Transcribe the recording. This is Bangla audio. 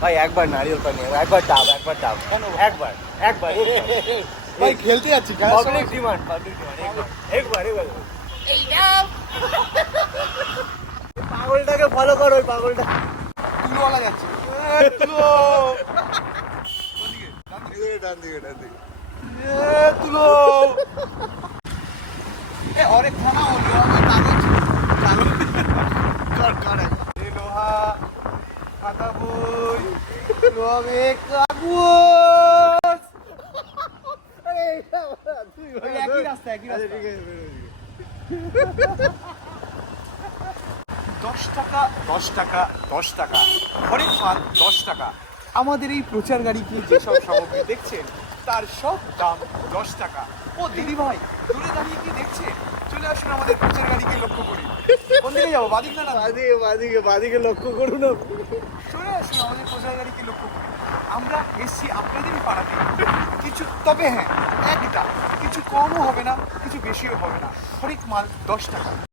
ভাই একবার নারিয়েল পানি, একবার ডাব কেন, একবার ভাই খেলতে যাচ্ছি পাবলিক ডিমান্ড একবার এই ডাব। পাগলটাকে ফলো করো, ওই পাগলটা তুলোওয়ালা যাচ্ছে। ডান দিকে তুলো অনেক খানা হলো কাগজ লোহা খাতা বই রঙে কাগজ। একই রাস্তা 10 টাকা হরেক মাল 10 টাকা। আমাদের এই প্রচার গাড়িতে যেসব সামগ্রী দেখছেন তার সব দাম 10 টাকা। ও দিদি ভাই দূরে দাঁড়িয়ে কি দেখছে, চলে আসুন আমাদের প্রচার গাড়িকে লক্ষ্য করি। কোন দিকে যাবো, বাদিক না বাদিকে লক্ষ্য করুন। চলে আসুন আমাদের প্রচার গাড়িকে লক্ষ্য করি। আমরা এসছি আপনাদেরই পাড়াতে কিছু, তবে হ্যাঁ একটা কিছু কমও হবে না, কিছু বেশিও হবে না। হরেক মাল 10 টাকা।